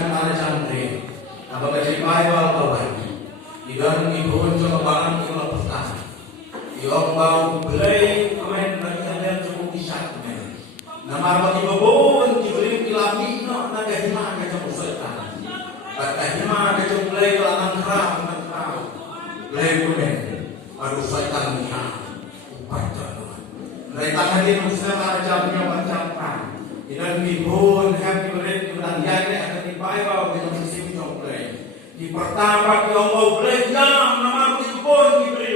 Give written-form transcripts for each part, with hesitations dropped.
Tuhan ada cantik. Apakah jadi Bible kawan? Idan ibun coba barang kita pertama. Iong bau belai komen bagi anda cukup isyak men. Nama bagi babon diberi kilami no naga hima kaca musaitan. Kata hima kaca mulai kelanang kerap kerap. Belai komen. Baru saitan niha. Upaca Tuhan. Mereka hadir muslim ada jamnya macam idan ibun happy birthday bulan yai ada di Bible dengan musim coklat. Di pertama di Allah belanja nama ibun diberi.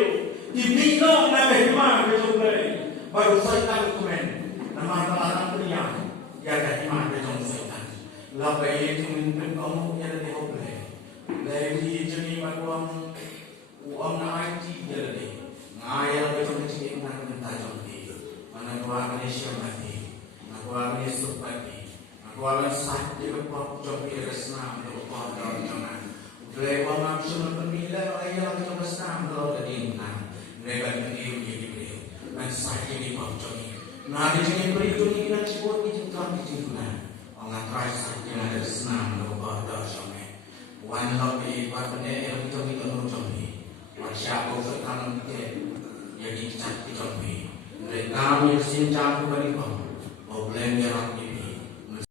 Dibino na kahima ke jumpai baru saitan kumen nama talang pria ya kahima ke jom saitan labai itu min kamu ya de hoble lai jeni makuam uang na IT ya de ngaya ke jom cik na minta jom di mana gua Malaysia mati gua Yesus mati gua sak di bawah jom di resna di bawah daun jangan udah gua maksud pemilihan ayah ke jom resna kalau tadi mereka berdiri di beliau dan sakit di bawah joni. Nah di sini beritu ni kita sebut di jengkam di jengkunan. Orang keras sakit ada senang berubah dah joni. Wan lok di pada yang joni kalau joni. Wajah kau sekarang kita jadi sakit joni. Mereka mesti jangkau beri bang. Problem yang